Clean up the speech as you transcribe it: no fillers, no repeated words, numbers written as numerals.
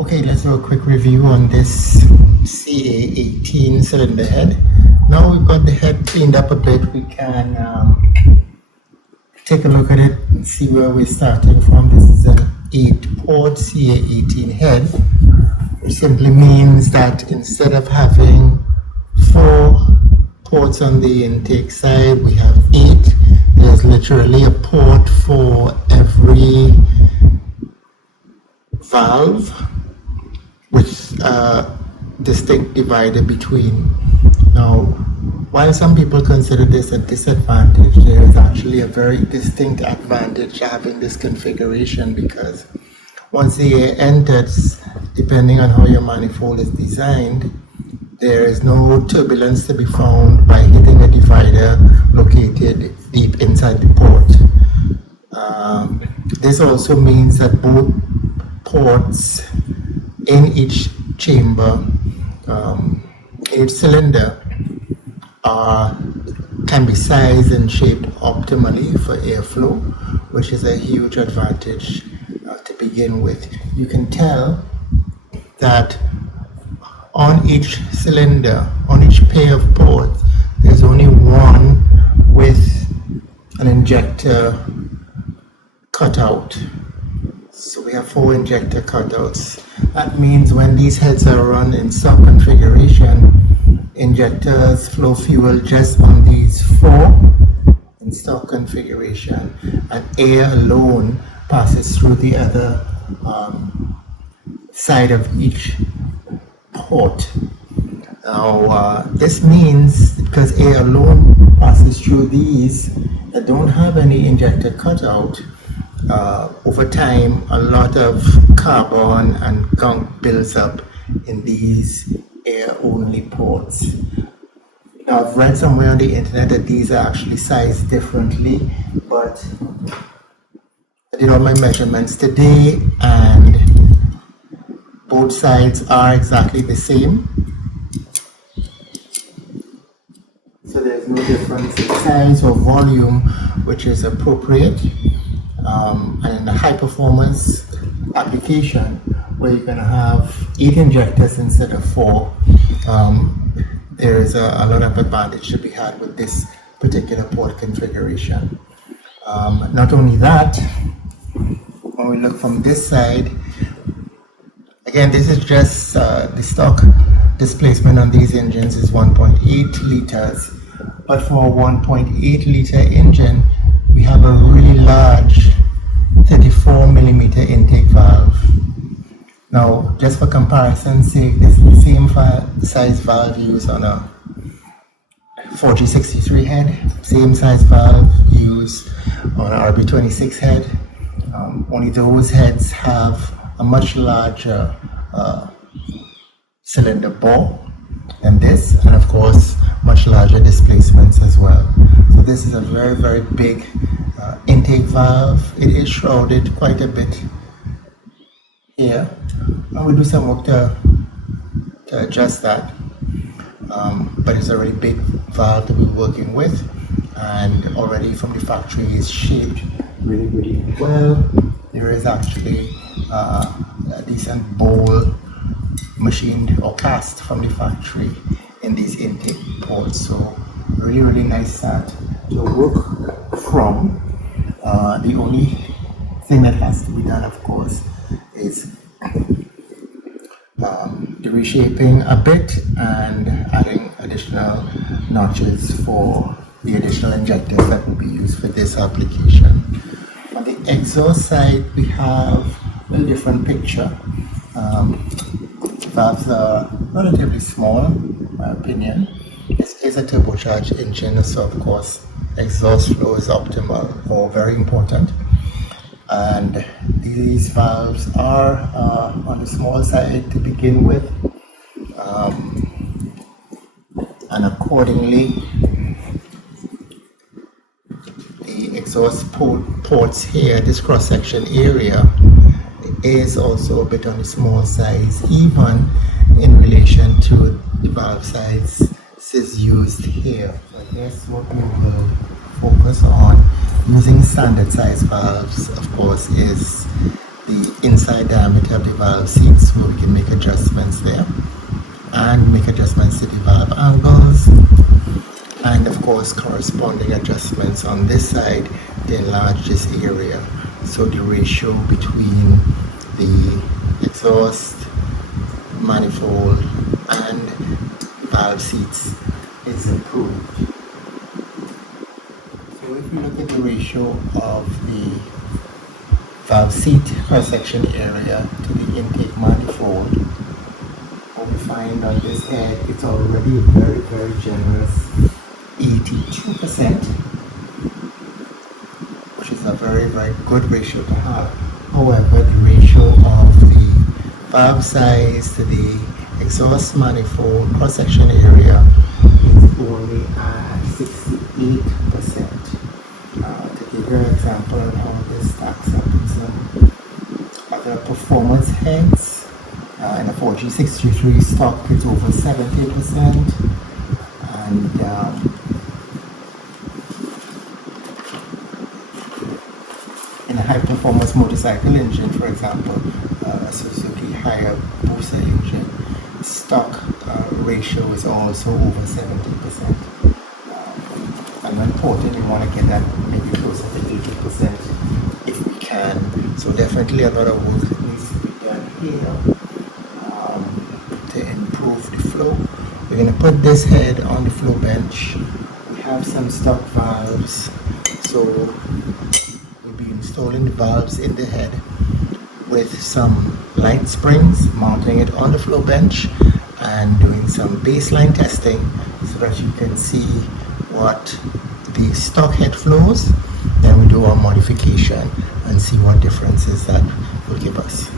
Okay, let's do a quick review on this CA18 cylinder head. Now we've got the head cleaned up a bit, we can take a look at it and see where we're starting from. This is an 8-port CA18 head, which simply means that instead of having 4 ports on the intake side, we have 8. There's literally a port for every valve with a distinct divider between. Now, while some people consider this a disadvantage, there is actually a very distinct advantage to having this configuration, because once the air enters, depending on how your manifold is designed, there is no turbulence to be found by hitting a divider located deep inside the port. This also means that both ports in each chamber, each cylinder, can be sized and shaped optimally for airflow, which is a huge advantage to begin with. You can tell that on each cylinder, on each pair of ports, there's only one with an injector cutout. So we have 4 injector cutouts. That means when these heads are run in stock configuration, injectors flow fuel just on these 4 in stock configuration, and air alone passes through the other side of each port. Now this means, because air alone passes through these that don't have any injector cutout, over time a lot of carbon and gunk builds up in these air only ports. Now, I've read somewhere on the internet that these are actually sized differently, but I did all my measurements today and both sides are exactly the same. So there's no difference in size or volume, which is appropriate. And in the high performance application, where you're going to have 8 injectors instead of 4, there is a lot of advantage to be had with this particular port configuration. Not only that, when we look from this side, again, this is just the stock displacement on these engines is 1.8 liters, but for a 1.8 liter engine, we have a really large 34 millimeter intake valve. Now, just for comparison's sake, this is the same size valve used on a 4G63 head, same size valve used on an RB26 head. Only those heads have a much larger cylinder bore than this, and of course much larger displacements as well. So this is a very, very big intake valve. It is shrouded quite a bit here, and we'll do some work to adjust that, but it's a really big valve to be working with, and already from the factory is shaped really, really well. There is actually a decent bowl machined or cast from the factory in these intake ports, so really, really nice start to work from. The only thing that has to be done, of course, is the reshaping a bit and adding additional notches for the additional injectors that will be used for this application. On the exhaust side, we have a little different picture. Valves are relatively small, in my opinion. This is a turbocharged engine, so of course exhaust flow is optimal or very important. And these valves are on the small side to begin with, and accordingly the exhaust ports here, this cross-section area, is also a bit on the small size, even in relation to the valve size is used here. So I guess what we will focus on using standard size valves, of course, is the inside diameter of the valve seats, where we can make adjustments there and make adjustments to the valve angles, and of course corresponding adjustments on this side to enlarge this area, so the ratio between the exhaust manifold and valve seats is improved. So if you look at the ratio of the valve seat cross-section area to the intake manifold, what we find on this head, it's already a very, very generous 82%, which is a very, very good ratio to have. However, the ratio of the valve size to the exhaust manifold cross-section area is only at 68%. To give you an example of how this stacks up in some other performance heads, in a 4G6G3 stock it's over 70%, and in a high performance motorcycle engine, for example, a Suzuki Hayabusa engine, stock ratio is also over 70%. And when ported, we want to get that maybe closer to 80% if we can. So definitely a lot of work that needs to be done here to improve the flow. We're going to put this head on the flow bench. We have some stock valves, so we'll be installing the valves in the head with some light springs, mounting it on the flow bench, and doing some baseline testing so that you can see what the stock head flows. Then we do our modification and see what differences that will give us.